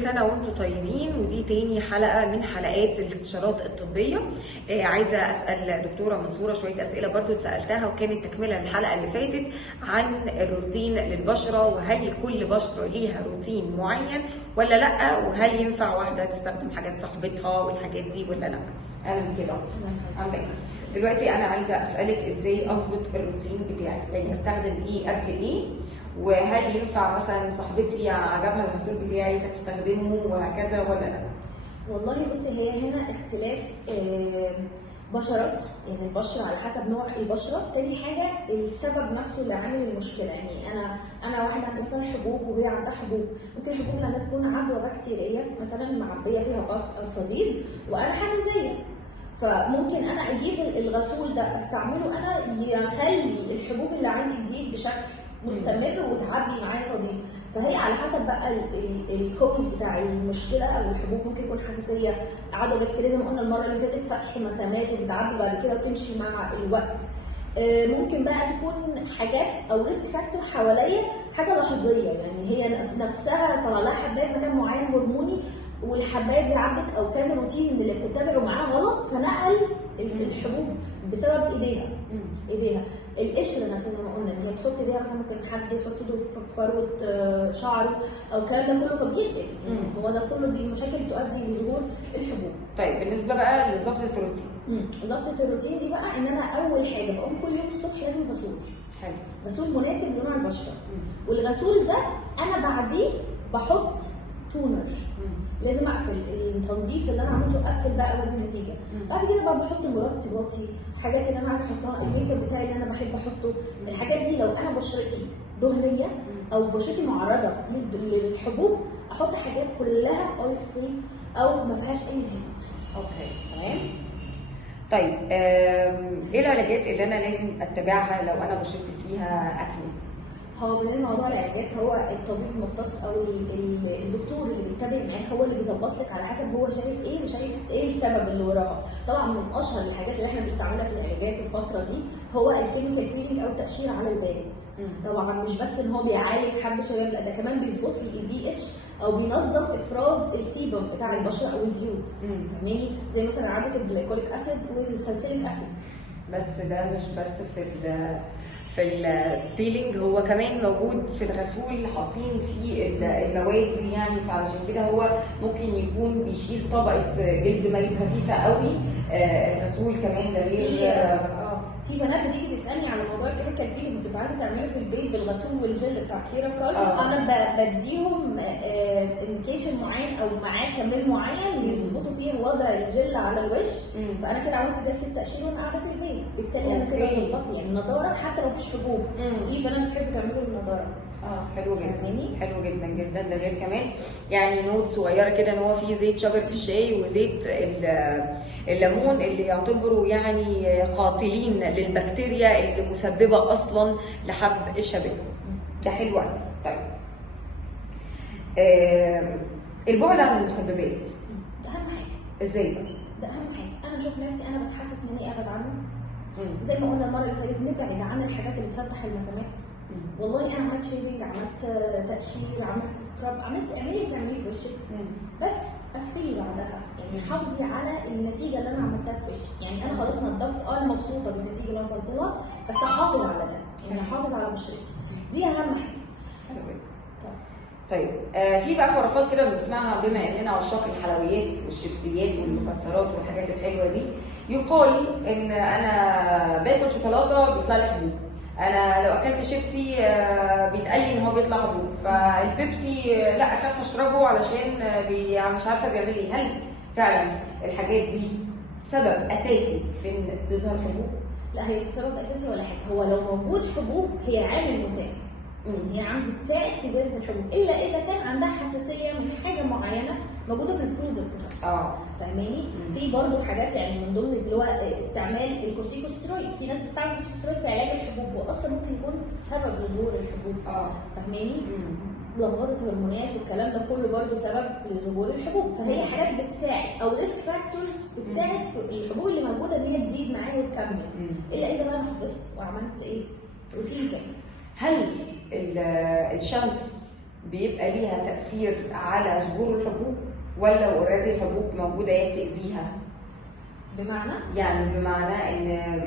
سنة وانتم طيبين، ودي تاني حلقة من حلقات الاستشارات الطبية. عايزة أسأل دكتورة منصورة شوية أسئلة برضو اتسألتها وكانت تكملة للحلقة اللي فاتت عن الروتين للبشرة، وهل كل بشرة ليها روتين معين ولا لأ، وهل ينفع واحدة تستخدم حاجات صاحبتها والحاجات دي ولا لأ. أهلا كده. دلوقتي أنا عايزة أسألك إزاي أظبط الروتين بتاعي، يعني أستخدم إيه قبل إيه، وهل ينفع مثلا صاحبتي عجبها الغسول بتاعي فتستخدمه وهكذا ولا لا؟ والله بصي، هي هنا اختلاف بشرات، يعني البشره على حسب نوع البشره. تاني حاجه السبب نفسه اللي عامل المشكله. يعني انا واحده عندها مثلا حبوب وهي عندها حبوب، ممكن الحبوب اللي عندها تكون عدوى بكتيريه مثلا معبيه فيها قص او صديد وانا حساسيه، فممكن انا اجيب الغسول ده استعمله انا يخلي الحبوب اللي عندي تزيد بشكل مستمر وتعبي معايا صديد. فهي على حسب بقى الكوز بتاع المشكله او الحبوب. ممكن يكون حساسيه، عدوى بكتيريا زي ما قلنا المره اللي فاتت، فتح مسامات وبتعبي بعد كده وتمشي مع الوقت. ممكن بقى تكون حاجات او ريسك فاكتور حواليا، حاجه لحظيه، يعني هي نفسها طلع لها حبايه في مكان معين هرموني والحبايه دي عدت، او كان الروتين اللي بتتبعه معاه غلط فنقل الحبوب بسبب ايديها. القشره نفسها زي ما قلنا ان هي بتحط ايديها، مثلا ممكن حد يحط ايده في فروه شعره او الكلام ده كله فبينقل. هو ده كله دي مشاكل تؤدي لظهور الحبوب. طيب بالنسبه بقى لظبطه الروتين، ظبطه الروتين دي بقى ان انا اول حاجه بقوم كل يوم الصبح لازم غسول. حلو. غسول مناسب لنوع البشره. والغسول ده انا بعديه بحط تونر. لازم اقفل التنظيف اللي انا عملته، اقفل بقى وادي النتيجه. بعد كده بقى بحط مرطباتي، الحاجات اللي انا عايزه احطها، الميك اب بتاعي اللي انا بحب احطه. الحاجات دي لو انا بشرتي دهنيه او بشرتي معرضه للحبوب احط حاجات كلها اويل فري او ما فيهاش اي زيوت. اوكي تمام. طيب ايه العلاجات اللي انا لازم اتبعها لو انا بشرتي فيها اكنيز؟ هو بالنسبه لموضوع العلاجات، هو الطبيب المختص او الدكتور اللي بيتابع معاك هو اللي بيظبط لك على حسب هو شايف ايه وشايف ايه السبب اللي وراها. طبعا من اشهر الحاجات اللي احنا بنستعملها في العلاجات الفتره دي هو الكيميكال بيلينج او التقشير على البارد. طبعا مش بس ان هو بيعالج حب شباب، لا ده كمان بيظبط لي البي اتش او بينظم افراز السيبم بتاع البشره او الزيوت. فاهماني؟ زي مثلا عندك الجليكوليك اسيد والساليسيليك اسيد. بس ده مش بس في البيلينج، هو كمان موجود في الغسول، حاطين فيه المواد دي، يعني فعلشان كده هو ممكن يكون بيشيل طبقه جلد ميت خفيفه قوي. الغسول كمان ده غير في بنات بتيجي تسالني على موضوع الكيميكال بيلينج، بتبقى عايزه تعمله في البيت بالغسول والجل بتاع كيرا كارل. انا بديهم انديكيشن معين او ميعاد كمان معين يظبطوا فيه وضع الجل على الوش. فانا كده عملت جلسه تقشير وانا قاعده في البيت، بالتالي انا كده ظبطت يعني النضاره حتى لو مفيش حبوب. في بنات بتحب تعمله بالنضاره. حلو جدا، حلو جدا جدا. ده غير كمان يعني نوت صغيره كده ان هو فيه زيت شجره الشاي وزيت الليمون اللي يعتبروا يعني قاتلين للبكتيريا اللي مسببه اصلا لحب الشباب. ده حلو قوي. طيب البعد عن المسببات ده اهم حاجه. ازاي بقى؟ ده اهم حاجه. انا اشوف نفسي انا بتحسس اني ابعد عنه. زي ما قلنا المره اللي فاتت، نبعد عن الحاجات اللي بتفتح المسامات. والله انا عملت شيفنج، عملت تقشير، عملت سكراب، اعملي تعمليه في وشك، بس قفلي بعدها. يعني حافظي على النتيجه اللي انا عملتها في وشك. يعني انا خلاص نضفت، انا مبسوطه بالنتيجه اللي وصلت لها، بس احافظ على ده، يعني احافظ على بشرتي، دي اهم حاجه. طيب في بقى خرافات كده بنسمعها بما اننا عشاق الحلويات والشيبسيات والمكسرات والحاجات الحلوه دي. يقال ان انا باكل شوكولاته بيطلع لي حبوب، انا لو اكلت شيبسي بيتقال لي ان هو بيطلع حبوب، فالبيبسي لا اخاف اشربه علشان مش عارفه بيعمل ايه. هل فعلا الحاجات دي سبب اساسي في ان تظهر حبوب؟ لا، هي مش سبب اساسي ولا حاجه. هو لو موجود حبوب هي عامل مساعد، هي عم بتساعد في زياده الحبوب، الا اذا كان عندها حساسيه من حاجه معينه موجوده في البرودكت نفسه. فاهماني؟ في برضه حاجات يعني من ضمن اللي هو استعمال الكورتيكوستيرويد. في ناس بتستعمل الكورتيكوستيرويد في علاج الحبوب واصلا ممكن يكون سبب لظهور الحبوب. فاهماني؟ لخبطه هرمونات والكلام ده كله برضه سبب لظهور الحبوب. فهي حاجات بتساعد او ريسك فاكتورز بتساعد في الحبوب اللي موجوده ان هي تزيد معايا وتكمل. الا اذا بقى انا حفظت وعملت ايه؟ روتين كده. هل الشمس بيبقى ليها تاثير على ظهور الحبوب، ولا اوريدي الحبوب موجوده هي بتاذيها؟ بمعنى يعني بمعنى ان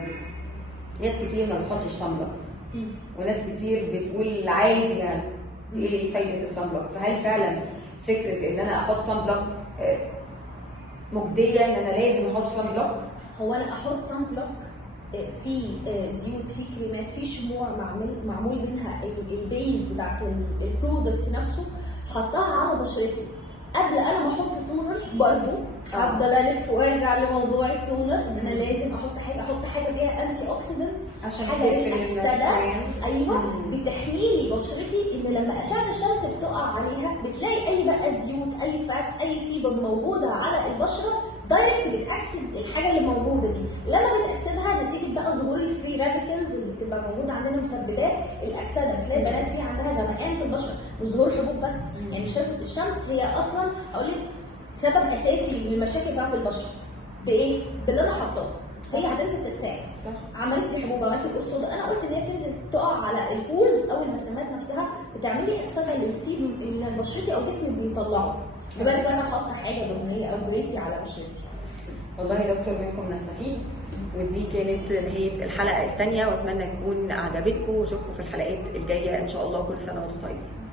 ناس كتير ما بتحطش صن بلوك، وناس كتير بتقول عادي يعني ايه فايده الصن بلوك. فهل فعلا فكره ان انا احط صن بلوك مجديه ان انا لازم احط صن بلوك؟ هو انا احط صن بلوك في زيوت، في كريمات، في شموع معمول منها البيز بتاعت البرودكت نفسه، حطها على بشرتي قبل انا ما احط تونر. برضو افضل الف وارجع لموضوع التونر، ان انا لازم احط حاجه فيها انتي اوكسيدنت، عشان حاجه للاكسده. ايوه، بتحميلي بشرتي ان لما اشعه الشمس بتقع عليها بتلاقي اي بقى زيوت، اي فاتس، اي سيبم موجوده على البشره، دايركت بتاكسد الحاجه اللي موجوده دي. لما بتاكسدها نتيجه بقى ظهور الفري راديكلز اللي بتبقى موجوده عندنا، مسببات الاكسده، بتلاقي بنات في عندها غمقان في البشره وظهور حبوب. بس يعني الشمس هي اصلا اقول لك سبب اساسي للمشاكل بتاعت البشره. بايه؟ باللي انا حاطاه. هي هتنزل تتفاعل، صح، عملت لي حبوب، عملت لي بقص سودا. انا قلت ان هي بتنزل تقع على البورز او المسامات نفسها، بتعمل لي اكسده للسيبم اللي بشرتي او جسمي بيطلعه. ما بالك انا حاطه حاجه دهنيه او جريسي على بشرتي. والله يا دكتور منكم نستفيد، ودي كانت نهايه الحلقه الثانيه، واتمنى تكون عجبتكم، واشوفكم في الحلقات الجايه ان شاء الله. كل سنه وانتم طيبين.